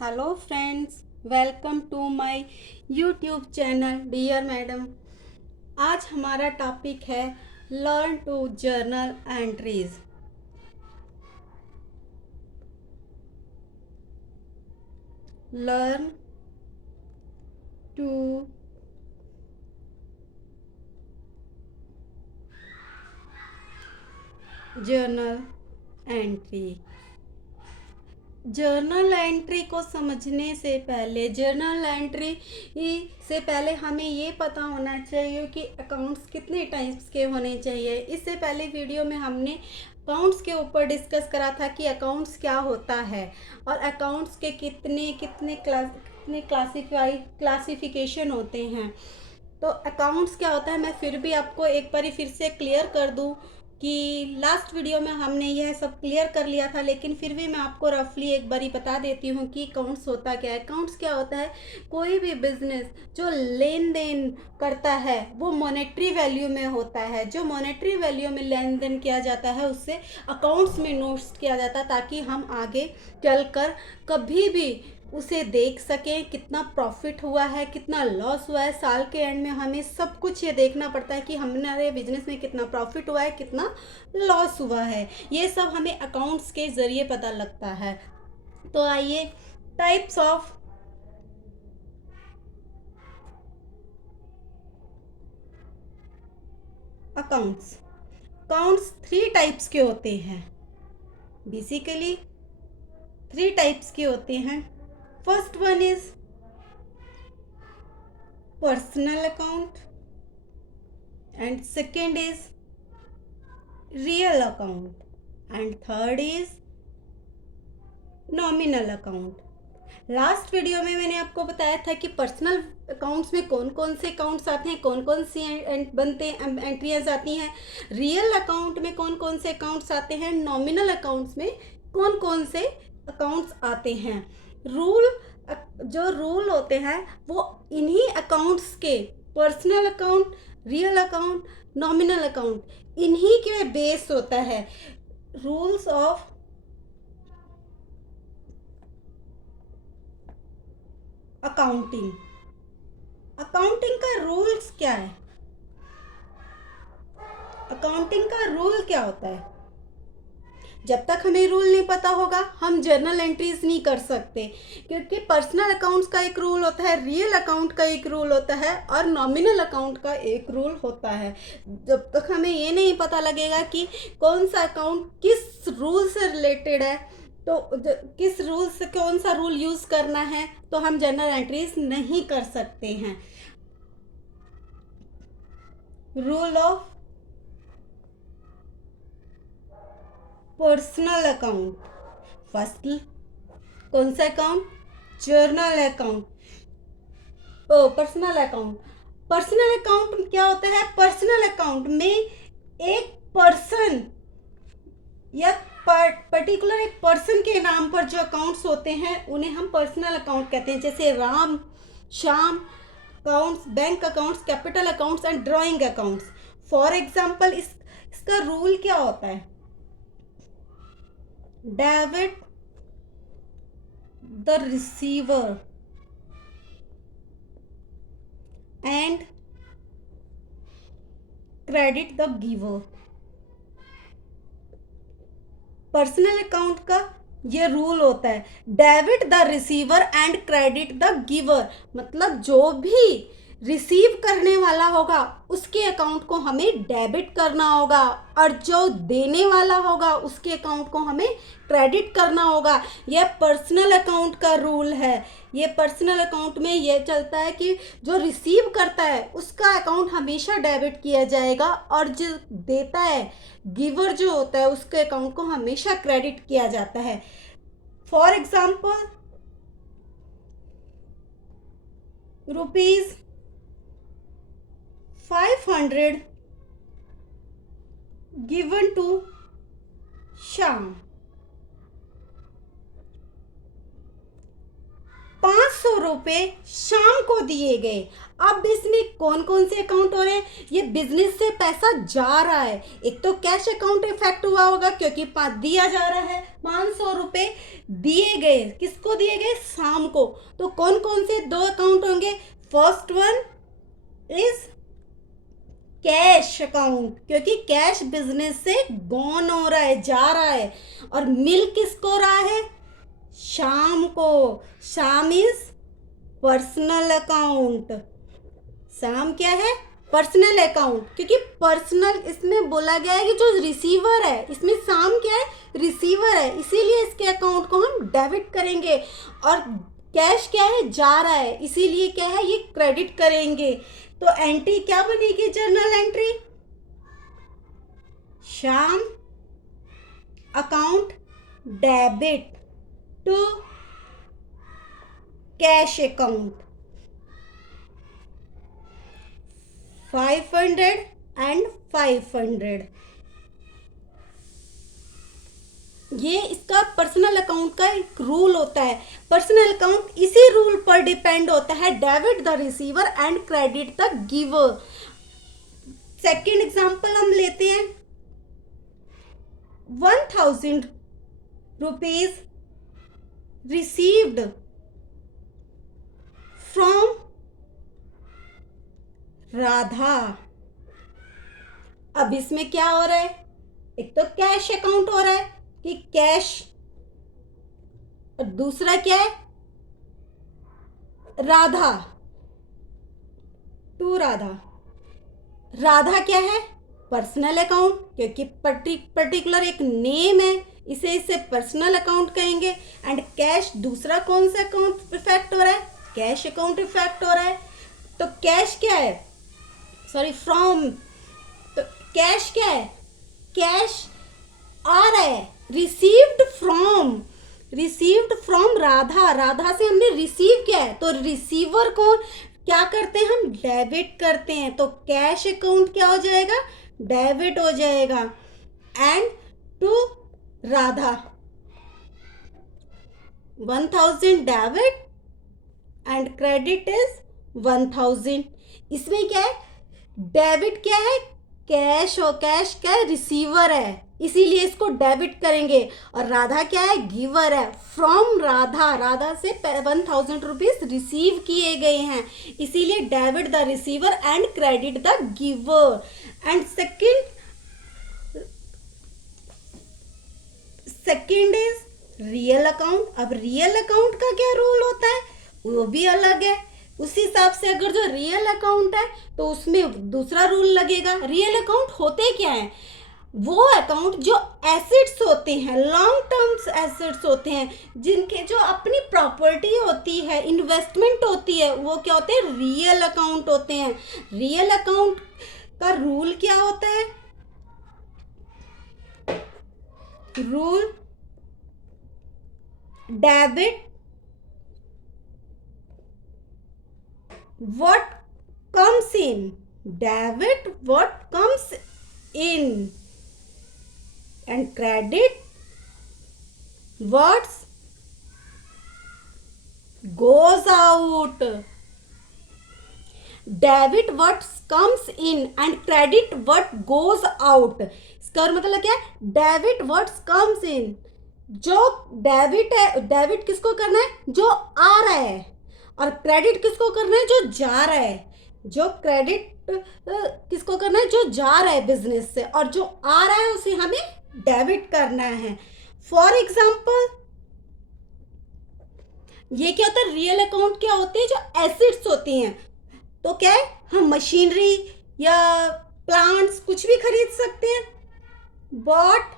Hello friends, welcome to my YouTube channel dear madam. आज हमारा topic है learn to journal entries. Learn to journal entry. Journal entry को समझने से पहले हमें ये पता होना चाहिए कि अकाउंट्स कितने टाइप्स के होने चाहिए। इससे पहले वीडियो में हमने अकाउंट्स के ऊपर डिस्कस करा था कि अकाउंट्स क्या होता है और अकाउंट्स के कितने कितने क्लासिफिकेशन होते हैं। तो अकाउंट्स क्या होता है, मैं फिर भी आपको एक बार फिर से क्लियर कर दूं कि लास्ट वीडियो में हमने यह सब क्लियर कर लिया था, लेकिन फिर भी मैं आपको रफली एक बारी बता देती हूँ कि अकाउंट्स होता क्या है। अकाउंट्स क्या होता है, कोई भी बिजनेस जो लेन देन करता है वो मॉनेटरी वैल्यू में होता है। जो मॉनेटरी वैल्यू में लेन देन किया जाता है उससे अकाउंट्स में नोट्स किया जाता है, ताकि हम आगे चलकर कभी भी उसे देख सकें कितना प्रॉफिट हुआ है, कितना लॉस हुआ है। साल के एंड में हमें सब कुछ ये देखना पड़ता है कि हमारे बिजनेस में कितना प्रॉफिट हुआ है, कितना लॉस हुआ है। ये सब हमें अकाउंट्स के ज़रिए पता लगता है। तो आइए, types of accounts. Accounts three types के होते हैं, बेसिकली थ्री टाइप्स के होते हैं। First one is personal account and second is real account and third is nominal account. Last video में मैंने आपको बताया था कि पर्सनल अकाउंट्स में कौन कौन से अकाउंट्स आते हैं, कौन कौन सी एंट्रियाज आती हैं। रियल अकाउंट में कौन कौन से अकाउंट्स आते हैं, नॉमिनल अकाउंट्स में कौन कौन से अकाउंट्स आते हैं। जो रूल होते हैं वो इन्हीं अकाउंट्स के, personal account, real account, nominal account, इन्हीं के बेस होता है। Rules of accounting. अकाउंटिंग का रूल्स क्या है, अकाउंटिंग का रूल क्या होता है। जब तक हमें रूल नहीं पता होगा हम जर्नल एंट्रीज नहीं कर सकते, क्योंकि पर्सनल अकाउंट्स का एक रूल होता है, रियल अकाउंट का एक रूल होता है और नॉमिनल अकाउंट का एक रूल होता है। जब तक हमें ये नहीं पता लगेगा कि कौन सा अकाउंट किस रूल से रिलेटेड है, तो किस रूल से कौन सा रूल यूज़ करना है, तो हम जर्नल एंट्रीज नहीं कर सकते हैं। Rule of personal account. First, कौन सा अकाउंट, जर्नल अकाउंट। ओ पर्सनल अकाउंट। पर्सनल अकाउंट क्या होता है, पर्सनल अकाउंट में एक पर्सन या पर्टिकुलर एक पर्सन के नाम पर जो अकाउंट्स होते हैं उन्हें हम पर्सनल अकाउंट कहते हैं, जैसे Ram, Shyam accounts, bank accounts, capital accounts and drawing accounts. For example इसका रूल क्या होता है, debit the receiver and credit the giver. Personal account का ये रूल होता है, debit the receiver and credit the giver. मतलब जो भी रिसीव करने वाला होगा उसके अकाउंट को हमें डेबिट करना होगा और जो देने वाला होगा उसके अकाउंट को हमें क्रेडिट करना होगा। यह पर्सनल अकाउंट का रूल है। ये पर्सनल अकाउंट में यह चलता है कि जो रिसीव करता है उसका अकाउंट हमेशा डेबिट किया जाएगा और जो देता है, गिवर जो होता है, उसके अकाउंट को हमेशा क्रेडिट किया जाता है। For example, rupees 500 given to Shyam. 500 रुपए शाम को दिए गए। अब इसमें कौन कौन से अकाउंट हो रहे हैं? ये बिजनेस से पैसा जा रहा है। एक तो कैश अकाउंट इफेक्ट हुआ होगा क्योंकि दिया जा रहा है। 500 रुपए दिए गए, किसको दिए गए? शाम को। तो कौन कौन से दो अकाउंट होंगे? First one is cash account, क्योंकि कैश बिजनेस से गॉन हो रहा है, जा रहा है। और मिल किसको रहा है? शाम को। शाम इज पर्सनल अकाउंट। शाम क्या है? पर्सनल अकाउंट, क्योंकि पर्सनल इसमें बोला गया है कि जो रिसीवर है, इसमें शाम क्या है? रिसीवर है, इसीलिए इसके अकाउंट को हम डेबिट करेंगे। और कैश क्या है? जा रहा है, इसीलिए क्या है? ये क्रेडिट करेंगे। तो एंट्री क्या बनेगी? Journal entry Shyam account debit to cash account 500 and 500। ये इसका पर्सनल अकाउंट का एक रूल होता है। पर्सनल अकाउंट इसी रूल पर डिपेंड होता है, debit the receiver and credit the giver. Second example हम लेते हैं। 1000 रुपीज रिसीव्ड फ्रॉम राधा। अब इसमें क्या हो रहा है? एक तो कैश अकाउंट हो रहा है कि कैश, और दूसरा क्या है? राधा टू राधा। राधा क्या है? पर्सनल अकाउंट, क्योंकि पर्टिकुलर एक नेम है, इसे पर्सनल अकाउंट कहेंगे। एंड कैश दूसरा कौन सा अकाउंट इफेक्ट हो रहा है? कैश अकाउंट इफेक्ट हो रहा है। तो कैश क्या है? Sorry, from. तो कैश क्या है? कैश आ रहा है, रिसीव्ड फ्रॉम राधा। राधा से हमने रिसीव किया है, तो रिसीवर को क्या करते हैं? हम डेबिट करते हैं। तो कैश अकाउंट क्या हो जाएगा? डेबिट हो जाएगा। And to Radha 1000 debit and credit is 1000। इसमें क्या है? डेबिट क्या है? कैश हो, कैश क्या है? रिसीवर है, इसीलिए इसको डेबिट करेंगे। और राधा क्या है? गिवर है। फ्रॉम राधा, राधा से 1000 रुपीज रिसीव किए गए हैं, इसीलिए debit the receiver and credit the giver. And second is real account. अब रियल अकाउंट का क्या रूल होता है? वो भी अलग है। उस हिसाब से अगर जो रियल अकाउंट है तो उसमें दूसरा रूल लगेगा। रियल अकाउंट होते क्या है? वो अकाउंट जो एसेट्स होते हैं, लॉन्ग टर्म्स एसेट्स होते हैं, जिनके जो अपनी प्रॉपर्टी होती है, इन्वेस्टमेंट होती है, वो क्या होते हैं? रियल अकाउंट होते हैं। रियल अकाउंट का रूल क्या होता है? Rule debit what comes in, debit what comes in, and credit what goes out। Debit what comes in and credit what goes out। इसका मतलब क्या है? डेबिट what comes in, जो डेबिट है, डेबिट किसको करना है? जो आ रहा है। और क्रेडिट किसको करना है? जो जा रहा है। जो क्रेडिट किसको करना है? जो जा रहा है बिजनेस से, और जो आ रहा है उसे हमें डेबिट करना है। फॉर एग्जाम्पल, ये क्या होता है? रियल अकाउंट क्या होते हैं? जो एसेट्स होती हैं। तो क्या है? हम मशीनरी या प्लांट्स कुछ भी खरीद सकते हैं। Bought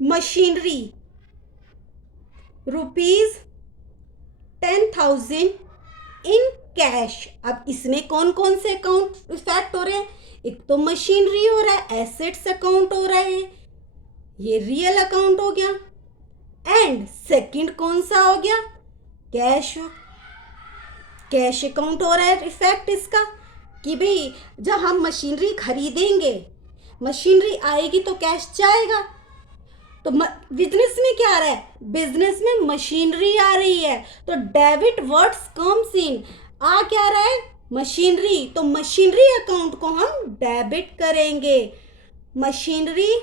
machinery rupees 10,000 in cash. अब इसमें कौन कौन से अकाउंट इफेक्ट हो रहे हैं? एक तो मशीनरी हो रहा है, एसेट्स अकाउंट हो रहा है, ये रियल अकाउंट हो गया। एंड सेकंड कौन सा हो गया? कैश। कैश अकाउंट हो रहा है इफेक्ट इसका, कि भाई जब हम मशीनरी खरीदेंगे, मशीनरी आएगी तो कैश जाएगा। तो बिजनेस में क्या आ रहा है? बिजनेस में मशीनरी आ रही है, तो डेबिट वर्ड्स कम्स इन, आ क्या रहा है, मशीनरी, तो मशीनरी अकाउंट को हम डेबिट करेंगे। Machinery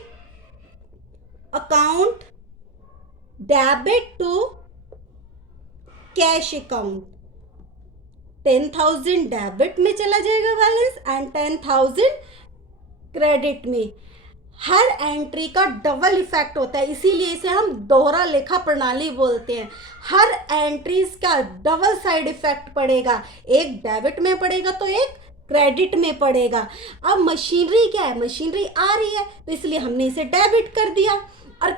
account debit to cash account, 10,000 debit में चला जाएगा बैलेंस एंड 10,000 क्रेडिट में। हर एंट्री का डबल इफेक्ट होता है, इसीलिए इसे हम दोहरा लेखा प्रणाली बोलते हैं। हर एंट्रीज का डबल साइड इफेक्ट पड़ेगा, एक डेबिट में पड़ेगा तो एक क्रेडिट में पड़ेगा। अब मशीनरी क्या है, मशीनरी आ रही है तो इसलिए हमने इसे डेबिट कर दिया। और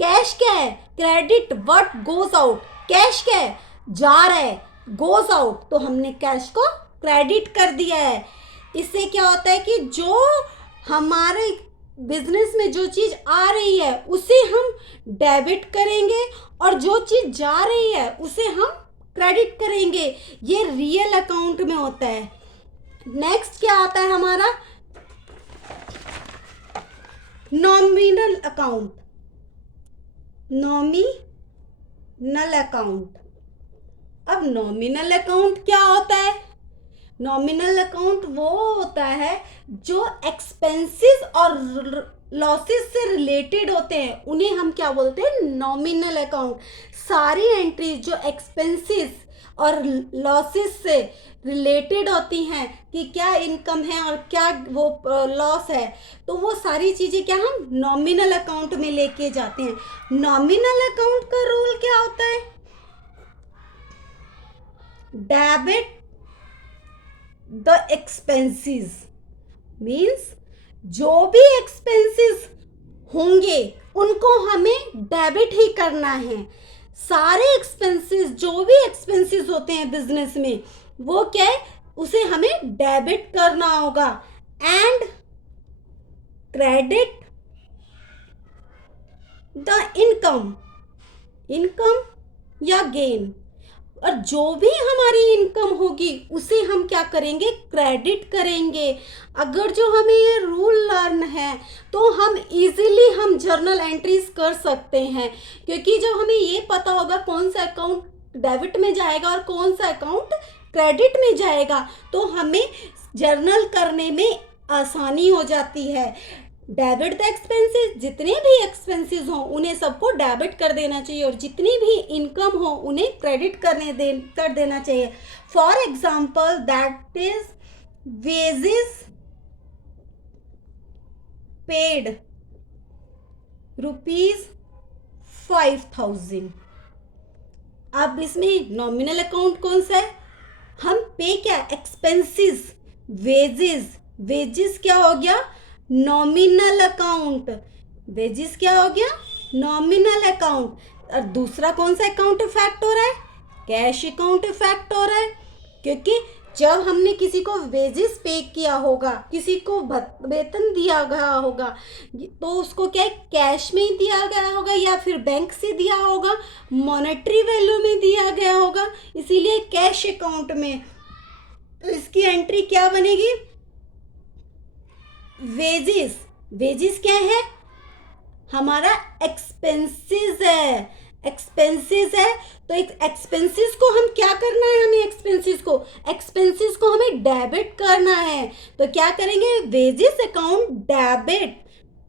कैश क्या है, credit what goes out, cash क्या है, जा रहा है, गोज आउट, तो हमने कैश को क्रेडिट कर दिया है। इससे क्या होता है कि जो हमारे बिजनेस में जो चीज आ रही है उसे हम डेबिट करेंगे और जो चीज जा रही है उसे हम क्रेडिट करेंगे। ये रियल अकाउंट में होता है। नेक्स्ट क्या आता है हमारा, नॉमिनल अकाउंट। नॉमिनल अकाउंट, अब नॉमिनल अकाउंट क्या होता है, नॉमिनल अकाउंट वो होता है जो एक्सपेंसेस और लॉसेस से रिलेटेड होते हैं, उन्हें हम क्या बोलते हैं, नॉमिनल अकाउंट। सारी एंट्रीज जो एक्सपेंसेस और लॉसेस से रिलेटेड होती हैं कि क्या इनकम है और क्या वो लॉस है, तो वो सारी चीज़ें क्या हम नॉमिनल अकाउंट में लेके जाते हैं। नॉमिनल अकाउंट का रोल क्या होता है, डेबिट द एक्सपेंसेस, मीन्स जो भी एक्सपेंसेस होंगे उनको हमें डेबिट ही करना है। सारे एक्सपेंसेस, जो भी एक्सपेंसेस होते हैं बिजनेस में, वो क्या है, उसे हमें डेबिट करना होगा। And credit the income, income या गेन, और जो भी हमारी इनकम होगी उसे हम क्या करेंगे, क्रेडिट करेंगे। अगर जो हमें ये रूल लर्न है तो हम इजीली हम जर्नल एंट्रीज कर सकते हैं, क्योंकि जब हमें ये पता होगा कौन सा अकाउंट डेबिट में जाएगा और कौन सा अकाउंट क्रेडिट में जाएगा, तो हमें जर्नल करने में आसानी हो जाती है। डेबिट द एक्सपेंसेस, जितने भी एक्सपेंसेस हो उन्हें सबको डेबिट कर देना चाहिए और जितनी भी इनकम हो उन्हें क्रेडिट कर देना चाहिए। For example that is wages paid ₹5,000। अब इसमें नॉमिनल अकाउंट कौन सा है, हम पे क्या, एक्सपेंसेस, वेजेस, वेजेस क्या हो गया, नॉमिनल अकाउंट, वेजेस क्या हो गया, नॉमिनल अकाउंट। और दूसरा कौन सा अकाउंट इफेक्ट हो रहा है, कैश अकाउंट इफेक्ट हो रहा है, क्योंकि जब हमने किसी को वेजेस पे किया होगा, किसी को वेतन दिया गया होगा, तो उसको क्या है, कैश में ही दिया गया होगा या फिर बैंक से दिया होगा, मॉनेटरी वैल्यू में दिया गया होगा, इसीलिए कैश अकाउंट में। तो इसकी एंट्री क्या बनेगी, वेजेस, वेजेस क्या है, हमारा एक्सपेंसेस है, एक्सपेंसेस है, तो एक्सपेंसेस को हम क्या करना है, हमें एक्सपेंसेस को हमें डेबिट करना है। तो क्या करेंगे, wages account debit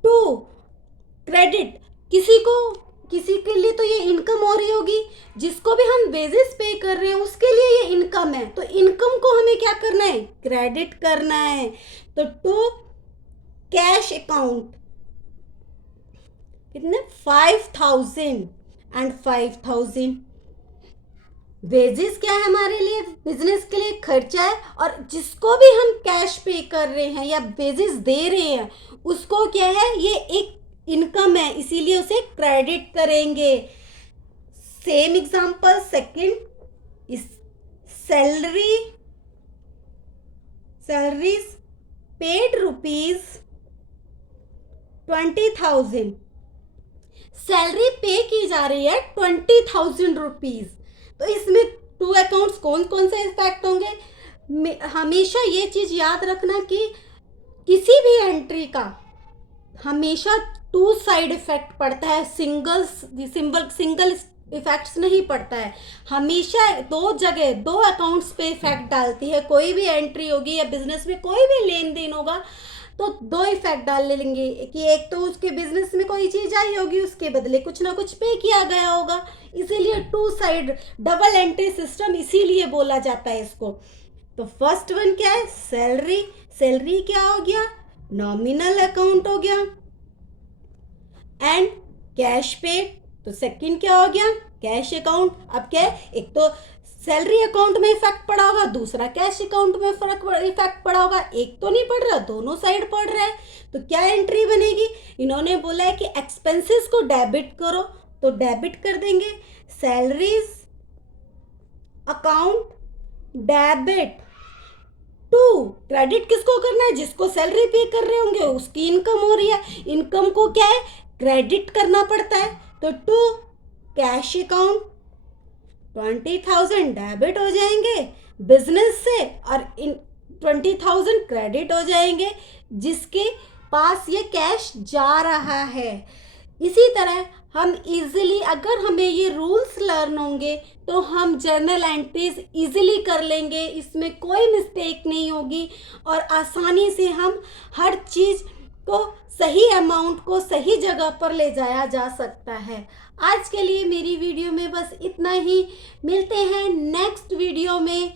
to credit, किसी के लिए तो ये इनकम हो रही होगी, जिसको भी हम वेजेस पे कर रहे हैं उसके लिए ये इनकम है, तो इनकम को हमें क्या करना है, क्रेडिट करना है। तो टू कैश अकाउंट कितने, 5,000 एंड 5,000 वेजेस क्या है, हमारे लिए बिजनेस के लिए खर्चा है, और जिसको भी हम कैश पे कर रहे हैं या वेजेस दे रहे हैं उसको क्या है, ये एक इनकम है, इसीलिए उसे क्रेडिट करेंगे। सेम एग्जांपल सेकंड इस सैलरीज पेड ₹20,000, सैलरी पे की जा रही है ₹20,000। तो इसमें टू अकाउंट्स कौन कौन से इफेक्ट होंगे, हमेशा ये चीज याद रखना कि किसी भी एंट्री का हमेशा टू साइड इफेक्ट पड़ता है, सिंगल इफेक्ट्स नहीं पड़ता है। हमेशा दो जगह, दो अकाउंट्स पे इफेक्ट डालती है। कोई भी एंट्री होगी या बिजनेस में कोई भी लेन देन होगा तो दो इफेक्ट डाल लेंगे कि एक तो उसके बिजनेस में कोई चीज आई होगी, उसके बदले कुछ ना कुछ पे किया गया होगा, इसीलिए two side double entry system इसीलिए बोला जाता है इसको। तो फर्स्ट वन क्या है, सैलरी। सैलरी क्या हो गया, नॉमिनल अकाउंट हो गया। एंड कैश पेड, तो सेकंड क्या हो गया, कैश अकाउंट। अब क्या है, एक तो सैलरी अकाउंट में इफेक्ट पड़ा होगा, दूसरा कैश अकाउंट में इफेक्ट पड़ा होगा, एक तो नहीं पड़ रहा, दोनों साइड पड़ रहा है। तो क्या एंट्री बनेगी, इन्होंने बोला है कि एक्सपेंसेस को डेबिट करो, तो डेबिट कर देंगे। Salaries account debit to, credit किसको करना है, जिसको सैलरी पे कर रहे होंगे उसकी इनकम हो रही है, इनकम को क्या है क्रेडिट करना पड़ता है। तो टू कैश अकाउंट 20,000 डेबिट हो जाएंगे बिजनेस से और इन 20,000 क्रेडिट हो जाएंगे जिसके पास ये कैश जा रहा है। इसी तरह हम इजीली, अगर हमें ये रूल्स लर्न होंगे तो हम जर्नल एंट्रीज इजीली कर लेंगे, इसमें कोई मिस्टेक नहीं होगी और आसानी से हम हर चीज़ को, सही अमाउंट को सही जगह पर ले जाया जा सकता है। आज के लिए मेरी वीडियो में बस इतना ही, मिलते हैं नेक्स्ट वीडियो में।